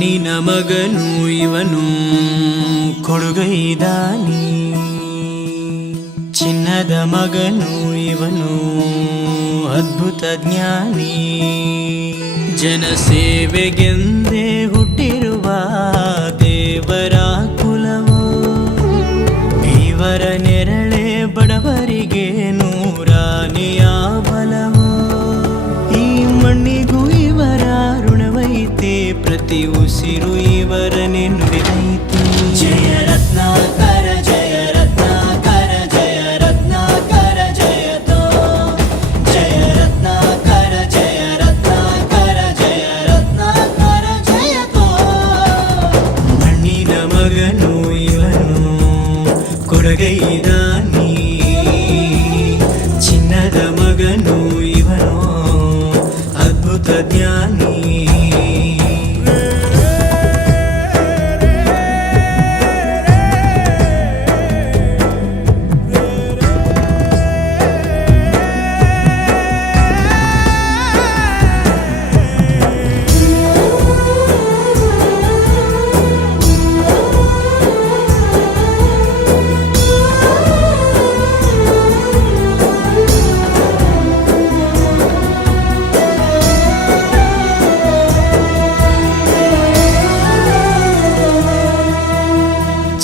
ಮಣ್ಣಿನ ಮಗನು ಇವನು ಕೊಡುಗೈದಾನಿ, ಚಿನ್ನದ ಮಗನು ಇವನು ಅದ್ಭುತ ಜ್ಞಾನಿ. ಜನಸೇವೆಗೆಂದೇ ಹುಟ್ಟಿರುವ ದೇವರ ಕುಲವೋ, ಇವರ ನೆರಳೆ ಬಡವರಿಗೆ ನೂರಾನೆಯ ಬಲವೋ. ಈ ಮಣ್ಣಿಗೂ ಇವರ ಋಣವೈತೆ, ಪ್ರತಿ ಉಸಿರು ಇವರನೆ ನುಡಿದೈತೆ. ಜಯ ರತ್ನಾಕರ ಜಯ ರತ್ನಾಕರ ಜಯ ರತ್ನಾಕರ ಜಯತೋ, ಜಯ ರತ್ನಾಕರ ಜಯ ರತ್ನಾಕರ ಜಯ ರತ್ನಾಕರ ಜಯತೋ. ಮಣ್ಣಿನ ಮಗನು ಇವನು ಕೊಡುಗೈದಾನಿ, ಚಿನ್ನದ ಮಗನು ಇವನು ಅದ್ಭುತ ಜ್ಞಾನಿ.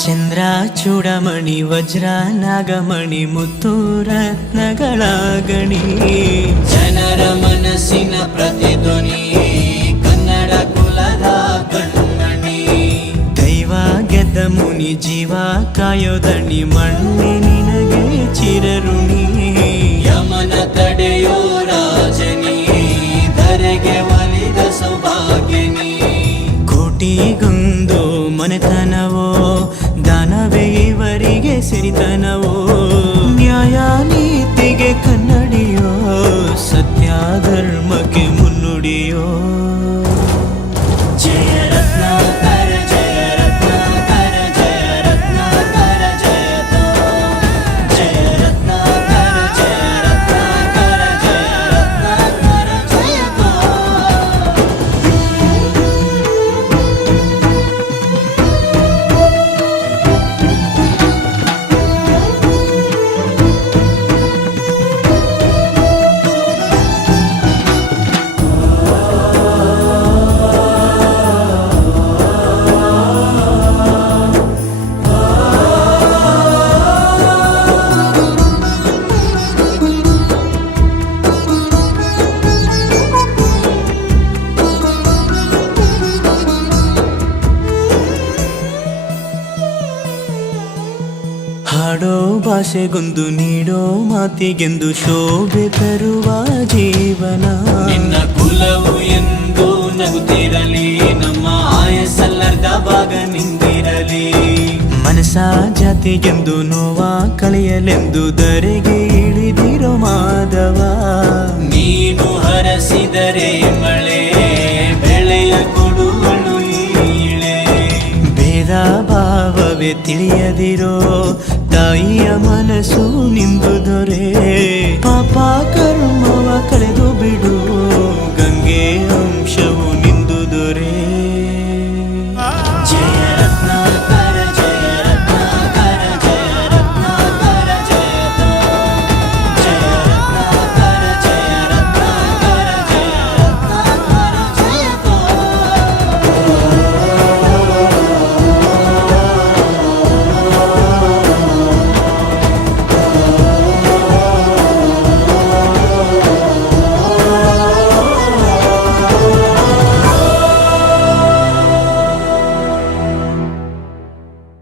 ಚಂದ್ರ ಚೂಡಮಣಿ ವಜ್ರ ನಾಗಮಣಿ ಮುತ್ತು ರತ್ನಗಳ ಗಣಿ, ಜನರ ಮನಸ್ಸಿನ ಪ್ರತಿಧ್ವನಿ ಕನ್ನಡ ಕುಲದ ಕಣ್ಮಣಿ. ದೈವ ಗೆದ್ದ ಮುನಿ ಜೀವ ಕಾಯೋದಣಿ, ಮಣ್ಣೆ ನಿನಗೆ ಚಿರಋಣಿ. ಯಮನ ತಡೆಯೋ ರಾಜನಿ, ಧರೆಗೆ ಒಲಿದ ಸೌಭಾಗ್ಯನಿ. ಕೋಟಿಗೊಂದು ಮನೆತನವೋ, ದಾನವೇ ಇವರಿಗೆ ಸಿರಿತನವೋ. ನ್ಯಾಯ ನೀತಿಗೆ ಕನ್ನಡಿಯೋ, ಸತ್ಯ ಧರ್ಮಕ್ಕೆ ಮುನ್ನುಡಿಯೋ. ಜಯ ರತ್ನಾಕರ ಜಯ ರತ್ನಾಕರ ಜಯ ರತ್ನಾಕರ ಜಯತೋ, ಜಯ ರತ್ನಾಕರ ಜಯ ರತ್ನಾಕರ ಜಯ ರತ್ನಾಕರ ಜಯತೋ. ಹಾಡೋ ಭಾಷೆಗೊಂದು ನೀಡೋ ಮಾತಿಗೆಂದು ಶೋಭೆ ತರುವ ಜೀವನ. ನಿನ್ನ ಕುಲವು ಎಂದು ನಗುತ್ತಿರಲಿ, ನಮ್ಮ ಆಯಸ್ಸಲ್ಲರ್ಧ ಭಾಗ ನಿಂದಿರಲಿ. ಮನಸ ಜಾತಿಗೆಂದು ನೋವ ಕಳೆಯಲೆಂದು ಧರೆಗೆ ಇಳಿದಿರೋ ಮಾಧವ. ನೀನು ಹರಸಿದರೆ ಮಳೆ ಬೆಳೆಯ ಕೊಡುವಳು ಈಳೆ. ಭೇದ ಭಾವವೇ ತಿಳಿಯದಿರೋ ತಾಯಿಯ ಮನಸ್ಸು ನಿಂದು ದೊರೆ.